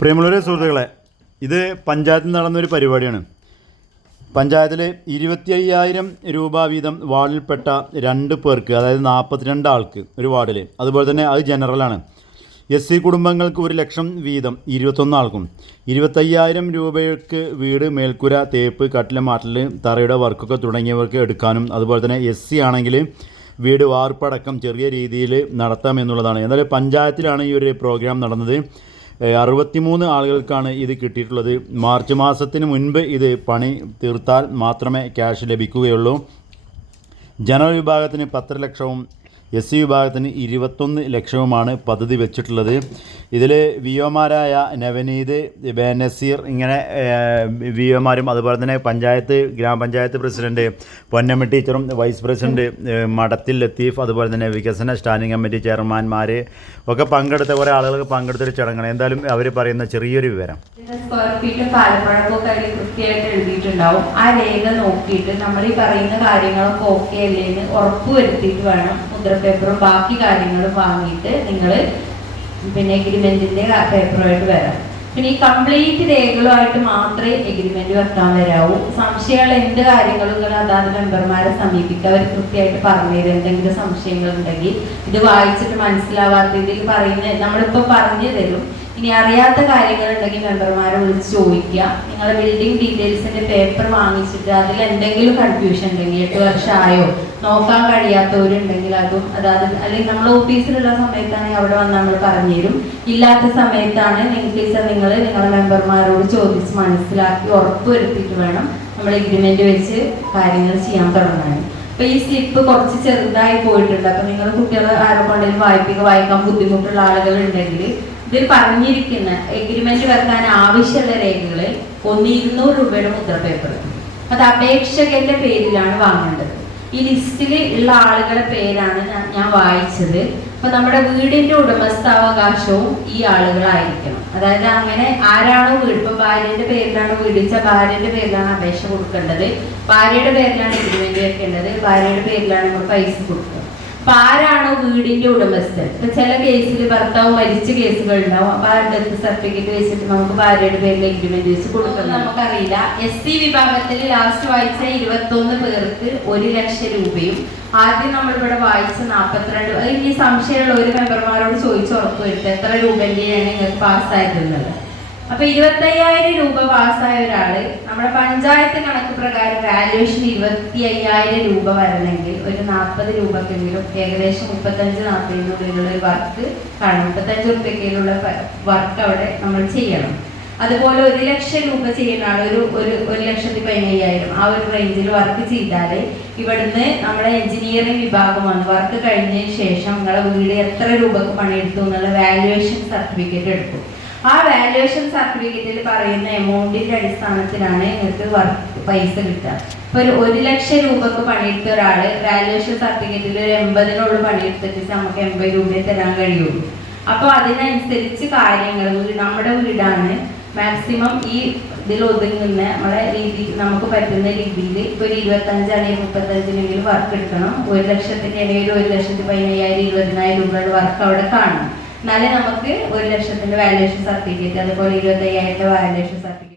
പ്രിയമുള്ളവരെ സുഹൃത്തുക്കളെ ഇത് പഞ്ചായത്തിൽ നടന്നൊരു പരിപാടിയാണ്. പഞ്ചായത്തിൽ ഇരുപത്തി അയ്യായിരം രൂപ വീതം വാർഡിൽപ്പെട്ട രണ്ട് പേർക്ക് അതായത് നാൽപ്പത്തിരണ്ട് ആൾക്ക് ഒരു വാർഡിൽ അതുപോലെ തന്നെ അത് ജനറലാണ്. എസ് സി കുടുംബങ്ങൾക്ക് ഒരു ലക്ഷം വീതം ഇരുപത്തൊന്ന് ആൾക്കും. ഇരുപത്തയ്യായിരം രൂപയ്ക്ക് വീട് മേൽക്കുര തേപ്പ് കട്ടില മാറ്റൽ തറയുടെ വർക്കൊക്കെ തുടങ്ങിയവർക്ക് എടുക്കാനും അതുപോലെ തന്നെ എസ് സി ആണെങ്കിൽ വീട് വാർപ്പടക്കം ചെറിയ രീതിയിൽ നടത്താം എന്നുള്ളതാണ്. എന്നാലും പഞ്ചായത്തിലാണ് ഈ ഒരു പ്രോഗ്രാം നടന്നത്. അറുപത്തിമൂന്ന് ആളുകൾക്കാണ് ഇത് കിട്ടിയിട്ടുള്ളത്. മാർച്ച് മാസത്തിന് മുൻപ് ഇത് പണി തീർത്താൽ മാത്രമേ ക്യാഷ് ലഭിക്കുകയുള്ളൂ. ജനറൽ വിഭാഗത്തിന് പത്തര ലക്ഷവും എസ് സി വിഭാഗത്തിന് ഇരുപത്തൊന്ന് ലക്ഷവുമാണ് പദ്ധതി വെച്ചിട്ടുള്ളത്. ഇതിൽ വി ഒമാരായ നവനീത് ബേനസീർ ഇങ്ങനെ വി ഒമാരും അതുപോലെ തന്നെ പഞ്ചായത്ത് ഗ്രാമപഞ്ചായത്ത് പ്രസിഡന്റ് പൊന്നമ്മ ടീച്ചറും വൈസ് പ്രസിഡന്റ് മടത്തിൽ ലത്തീഫ് അതുപോലെ തന്നെ വികസന സ്റ്റാൻഡിംഗ് കമ്മിറ്റി ചെയർമാൻമാർ ഒക്കെ പങ്കെടുത്ത കുറേ ആളുകൾക്ക് പങ്കെടുത്തൊരു ചടങ്ങാണ്. എന്തായാലും അവർ പറയുന്ന ചെറിയൊരു വിവരം. സ്ക്വയർ ആ നോക്കിയിട്ട് നമ്മൾ ഈ പറയുന്ന കാര്യങ്ങളൊക്കെ ഓക്കെ അല്ലേ എന്ന് ഉറപ്പ് വേണം മുദ്രപേപ്പറും ബാക്കി കാര്യങ്ങളും വാങ്ങിയിട്ട് നിങ്ങൾ പിന്നെ എഗ്രിമെന്റിന്റെ പേപ്പറുമായിട്ട് വരാം. പിന്നെ ഈ കംപ്ലീറ്റ് രേഖകളുമായിട്ട് മാത്രമേ എഗ്രിമെന്റ് വെക്കാൻ വരാവൂ. സംശയങ്ങൾ എന്ത് കാര്യങ്ങളും നിങ്ങൾ അതാത് മെമ്പർമാരെ സമീപിക്കുക. അവർ കൃത്യമായിട്ട് പറഞ്ഞു തരും എന്തെങ്കിലും സംശയങ്ങൾ ഉണ്ടെങ്കിൽ ഇത് വായിച്ചിട്ട് മനസ്സിലാവാത്ത രീതിയിൽ പറയുന്ന നമ്മളിപ്പോൾ പറഞ്ഞു തരും ഇനി അറിയാത്ത കാര്യങ്ങൾ ഉണ്ടെങ്കിൽ മെമ്പർമാരെ വിളിച്ച് ചോദിക്കുക. നിങ്ങളുടെ ബിൽഡിംഗ് ഡീറ്റെയിൽസിന്റെ പേപ്പർ വാങ്ങിച്ചിട്ട് അതിൽ എന്തെങ്കിലും കൺഫ്യൂഷൻ ഉണ്ടെങ്കിൽ എട്ട് വർഷമായോ? നോക്കാൻ കഴിയാത്തവരുണ്ടെങ്കിൽ അതും അതായത് അല്ലെങ്കിൽ നമ്മൾ ഓഫീസിലുള്ള സമയത്താണെങ്കിൽ അവിടെ വന്ന് നമ്മൾ പറഞ്ഞുതരും. ഇല്ലാത്ത സമയത്താണ് ടീച്ചർ നിങ്ങൾ നിങ്ങളുടെ മെമ്പർമാരോട് ചോദിച്ച് മനസ്സിലാക്കി ഉറപ്പ് വരുത്തിയിട്ട് വേണം നമ്മൾ എഗ്രിമെന്റ് വെച്ച് കാര്യങ്ങൾ ചെയ്യാൻ തുടങ്ങാൻ. അപ്പൊ ഈ സ്ലിപ്പ് കുറച്ച് ചെറുതായി പോയിട്ടുണ്ട്. അപ്പൊ നിങ്ങൾ കുട്ടികളെ ആരെ കൊണ്ടെങ്കിലും വായിപ്പിക്കുക. വായിക്കാൻ ബുദ്ധിമുട്ടുള്ള ആളുകൾ ഉണ്ടെങ്കിൽ ഇതിൽ പറഞ്ഞിരിക്കുന്ന എഗ്രിമെന്റ് വെക്കാൻ ആവശ്യമുള്ള രേഖകളിൽ ഒന്ന് ഇരുന്നൂറ് രൂപയുടെ മുദ്രപേപ്പർ അത് അപേക്ഷകന്റെ പേരിലാണ് വാങ്ങേണ്ടത്. ഈ ലിസ്റ്റിൽ ഉള്ള ആളുകളുടെ പേരാണ് ഞാൻ- ഞാൻ വായിച്ചത്. അപ്പൊ നമ്മുടെ വീടിന്റെ ഉടമസ്ഥാവകാശവും ഈ ആളുകളായിരിക്കണം. അതായത് അങ്ങനെ ആരാണോ വീട് ഇപ്പൊ ഭാര്യന്റെ പേരിലാണ് വീടിച്ച ഭാര്യന്റെ പേരിലാണ് അപേക്ഷ കൊടുക്കേണ്ടത്. ഭാര്യയുടെ പേരിലാണ് എഗ്രിമെന്റ് വെക്കേണ്ടത്. ഭാര്യയുടെ പേരിലാണ് നമ്മൾ പൈസ കൊടുക്കുക. അപ്പൊ ആരാണോ വീടിന്റെ ഉടമസ്ഥൻ. ഇപ്പൊ ചില കേസിൽ ഭർത്താവ് മരിച്ച കേസുകൾ ഉണ്ടാവും അപ്പൊ ആ ഡെത്ത് സർട്ടിഫിക്കറ്റ് വെച്ചിട്ട് നമുക്ക് ഭാര്യയുടെ പേരിൽ എഗ്രിമെന്റ് വെച്ച് കൊടുക്കുന്നത് നമുക്കറിയില്ല. എസ് സി വിഭാഗത്തിൽ ലാസ്റ്റ് വായിച്ച ഇരുപത്തൊന്ന് പേർക്ക് ഒരു ലക്ഷം രൂപയും ആദ്യം നമ്മൾ ഇവിടെ വായിച്ച നാൽപ്പത്തിരണ്ട് അത് ഇനി സംശയമുള്ള ഒരു മെമ്പർമാരോട് ചോദിച്ച് ഉറപ്പ് വരുത്തുക എത്ര രൂപന്റെയാണ് നിങ്ങൾക്ക് പാസ്സായിട്ടുള്ളത് അപ്പൊ ഇരുപത്തയ്യായിരം രൂപ പാസ്സായ ഒരാൾ നമ്മുടെ പഞ്ചായത്ത് കണക്ക് പ്രകാരം വാല്യുവേഷൻ ഇരുപത്തി അയ്യായിരം രൂപ വരണമെങ്കിൽ ഒരു നാൽപ്പത് രൂപക്കെങ്കിലും ഏകദേശം മുപ്പത്തഞ്ച് നാൽപ്പതിനുള്ളിലുള്ള ഒരു വർക്ക് കാണും. മുപ്പത്തഞ്ച് രൂപയ്ക്കുള്ള വർക്ക് അവിടെ നമ്മൾ ചെയ്യണം. അതുപോലെ ഒരു ലക്ഷം രൂപ ചെയ്യുന്ന ഒരു ഒരു ഒരു ലക്ഷത്തി പതിനയ്യായിരം ആ ഒരു റേഞ്ചിൽ വർക്ക് ചെയ്താൽ ഇവിടുന്ന് നമ്മുടെ എഞ്ചിനീയറിംഗ് വിഭാഗമാണ് വർക്ക് കഴിഞ്ഞതിന് ശേഷം നിങ്ങളെ വീട് എത്ര രൂപക്ക് പണിയെടുത്തു എന്നുള്ള വാല്യുവേഷൻ സർട്ടിഫിക്കറ്റ് എടുക്കും. ആ വാല്യുവേഷൻ സർട്ടിഫിക്കറ്റിൽ പറയുന്ന എമൗണ്ടിന്റെ അടിസ്ഥാനത്തിലാണ് നിങ്ങൾക്ക് വർക്ക് പൈസ കിട്ടുക. ഇപ്പൊ ഒരു ഒരു ലക്ഷം രൂപക്ക് പണിയെടുത്ത ഒരാൾ വാല്യുവേഷൻ സർട്ടിഫിക്കറ്റിൽ ഒരു എൺപതിനോട് പണിയെടുത്തിട്ട് നമുക്ക് എൺപത് രൂപയെ തരാൻ കഴിയുള്ളൂ. അപ്പൊ അതിനനുസരിച്ച് കാര്യങ്ങൾ നമ്മുടെ വീടാണ്. മാക്സിമം ഈ ഇതിൽ ഒതുങ്ങുന്ന നമ്മളെ രീതി നമുക്ക് പറ്റുന്ന രീതിയിൽ ഇപ്പൊ ഒരു ഇരുപത്തഞ്ചാണെങ്കിൽ മുപ്പത്തഞ്ചിനെങ്കിലും വർക്ക് എടുക്കണം. ഒരു ലക്ഷത്തിന്റെ ഇടയിൽ ഒരു ലക്ഷത്തി പതിനയ്യായിരം ഇരുപതിനായിരം രൂപയുടെ വർക്ക് അവിടെ കാണണം എന്നാലേ നമുക്ക് ഒരു ലക്ഷത്തിന്റെ വാല്യുവേഷൻ സർട്ടിഫിക്കറ്റ് അതുപോലെ ഇരുപത്തയ്യായിരത്തിന്റെ വാല്യുവേഷൻ സർട്ടിഫിക്കറ്റ്